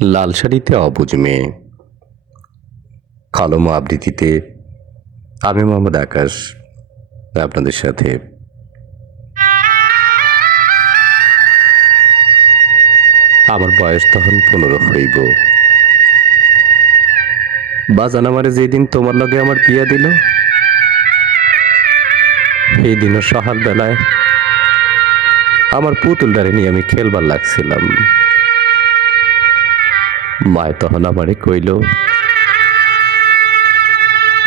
লাল শাড়িতে অবুজ মেয়ে। কলম আবৃত্তিতে আমি মোহাম্মদ আকাশ, আপনাদের সাথে। আমার বয়স তখন পনেরো হইব। বাজান আমারে যেদিন তোমার লগে আমার বিয়া দিল, সেই দিনও সকাল বেলায় আমার পুতুলটারে নিয়ে আমি খেলবার লাগছিলাম। মায় তখন আমারে কইল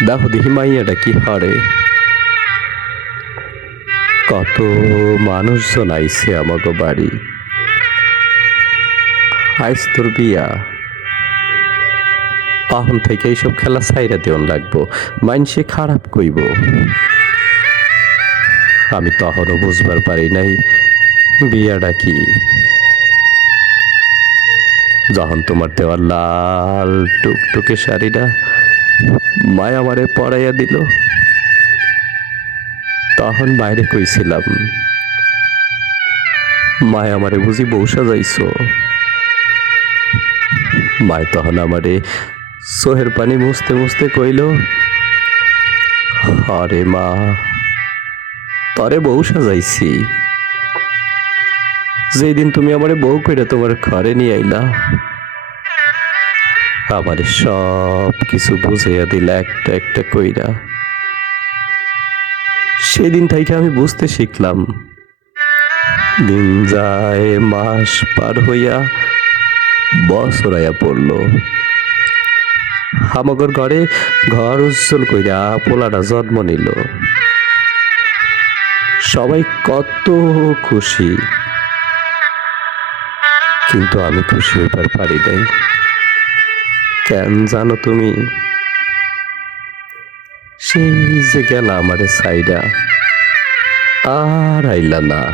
দেখো দেখি মাইয়াটা কি হরে। কত মানুষজন আইছে আমাকে বাড়ি। আইস তোর বিয়া। তখন থেকে এইসব খেলা সাইরা দেওয়ান লাগবো মাইনসে খারাপ কইব। আমি তখনও বুঝবার পারি নাই, বিয়াটা কি? যখন তোমার দেওয়া লাল টুকটুকে শাড়িটা মায় আমারে পরাইয়া দিল। তখন বাইরে কইছিলাম, মায় আমারে বুঝি বউ সাজাইছো? মায় তখন আমারে সোহের পানি মুছতে মুছতে কইল, আরে মা, তরে বউ সাজাইছি। যেদিন তুমি আমারে বউ কইরা তোমার ঘরে নিয়ে আইলা, আমার সব কিছু বুঝাইয়া দিলা, একটা একটা কইরা। সেদিন থেকে আমি বুঝতে শিখলাম, দিন যায়, মাস পার হইয়া বছরাইয়া পড়ল। আমাগর ঘরে ঘর উজ্জ্বল কইরা পোলাটা জন্ম নিল। সবাই কত খুশি। কিন্তু আমি খুশি হইবার পারি নাই। কেন জানো তুমি? সেই যে গেল আমারে সাইডা আর আইলা না।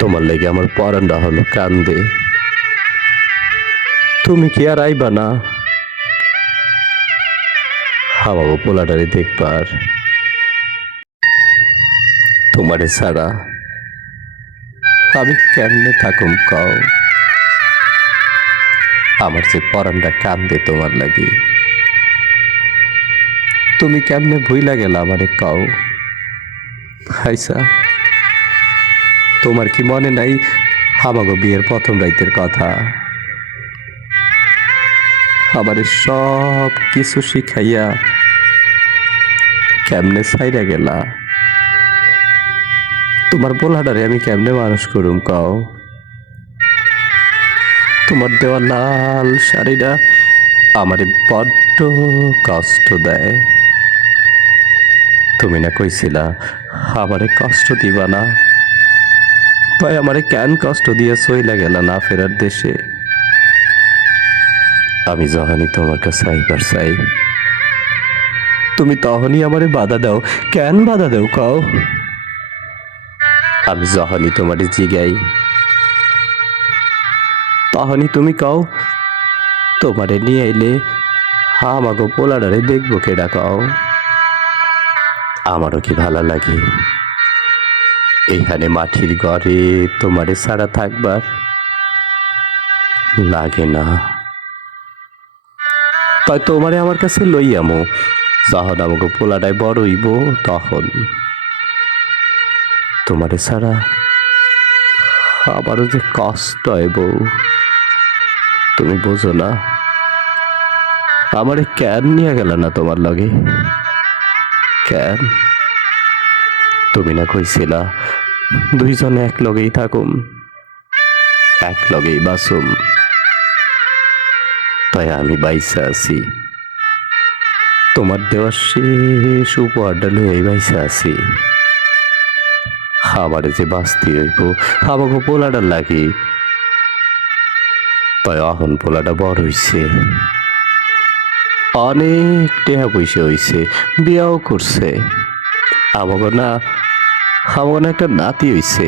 তোমার লেগে আমার পরান্ডা হলো কান্দে। তুমি কি আর আইবা না? হাওয়া পোলাডারে দেখবার। তোমারে ছাড়া আমি কেমনে থাকুম কও? আমার যে পরানটা কান্দে তোমার লাগি। তুমি কেমনে ভুইলা গেলা আমারে কও? হাইসা তোমার কি মনে নাই আমাগো বিয়ের প্রথম রাইতের কথা? আমারে সব কিছু শিখাইয়া কেমনে সাইরা গেলা? তোমার পোলাডারে আমি কেমনে মানুষ করুম কও? তোমার দেওয়া লাল শাড়িটা আমারে বড্ড কষ্ট দেয়। তুমি না কইছিলা আমারে কষ্ট দিবা না? ভাই আমারে কেন কষ্ট দিয়ে সইলা গেলা না ফেরার দেশে? আমি যখনই তোমার কাছে আইবার চাই, তুমি তখনই আমারে বাধা দাও। কেন বাধা দাও কও? আমি যখনই তোমারে জিগাই, তখনই তুমি কও, তোমারে নিয়ে আইলে আমাকে পোলাডারে দেখব কেডা কও। আমারও কি ভালো লাগে? এইখানে মাটির ঘরে তোমারে সারা থাকবার লাগে না। তাই তোমারে আমার কাছে লইয়ামো, যখন আমাকে পোলাটায় বড় হইব তখন। তোমারে ছাড়া আবারও যে কষ্ট বউ। তুমি বোঝো না, আমারে ক্যান নিয়ে গেল না তোমার লগে? ক্যান তুমি না কইছিলা, দুইজন এক লগেই থাকুম, এক লগেই বাসুম। তাই আমি বাইসা আছি। তোমার দেওয়ার শেষ উপহারটা লইয়াই বাইসা আছি। আমারে যে বাঁচতে হইব আমাকে পোলাটা লাগে। তাই এখন পোলাটা বড় হইছে। অনেক টেহা পয়সা হইছে, বিয়াও করছে। আমাকে না আমাকে না একটা নাতি হইছে।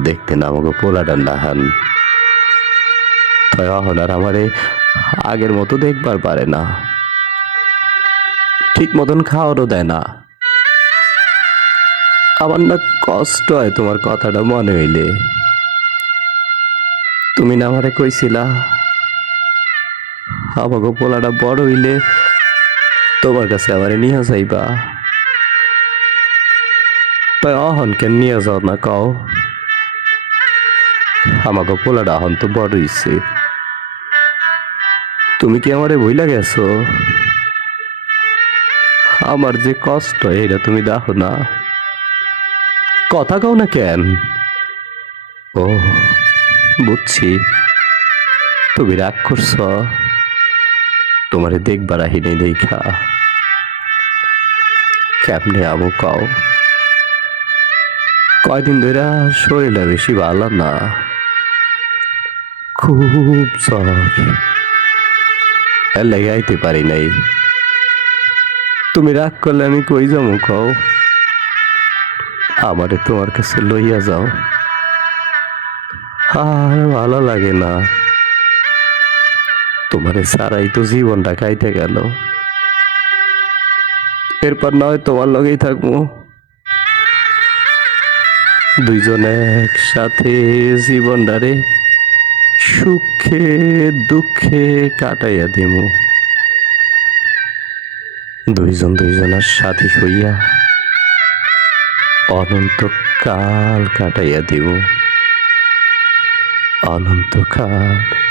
দেখতে না আমাকে পোলাটার নাহান। তাই এখন আর আমারে আগের মতো দেখবার পারে না। ঠিক মতন খাওয়ারও দেয় না। আমার না কষ্ট হয় তোমার কথাটা মনে হইলে। তুমি না আমারে কইছিলা আমাকে পোলাটা বড় হইলে তোমার কাছে আমারে নিয়ে যাইবা। তাই অহন কেন নিয়ে যাও না কও। আমাকে পোলাটা অহন তো বড় হইছে। তুমি কি আমারে বইলা গেছো? আমার যে কষ্ট এটা তুমি দেখো না। কথা কও না কেন? ও, বুঝছি। তুমি রাগ করছ তোমারে দেখবার আহিনি দেখা। কেমনে আমু কও? কয়দিন ধরে শরীরটা বেশি ভালো না। খুব জ্বর। এর লেগে আইতে পারি নাই। তুমি রাগ করলে আমি কই যাব কও? আমারে তোমার কাছে লইয়া যাও। আর ভালো লাগে না। তোমারে সারাই তো জীবনটা খাইতে গেল। এরপর নয় তোমার লগেই থাকব। দুইজনে একসাথে জীবনটারে সুখে, দুঃখে কাটাইয়া দিমু। দুইজন দুইজনের সাথী হইয়া অনন্তকাল কাটাইয়া দিব। অনন্তকাল।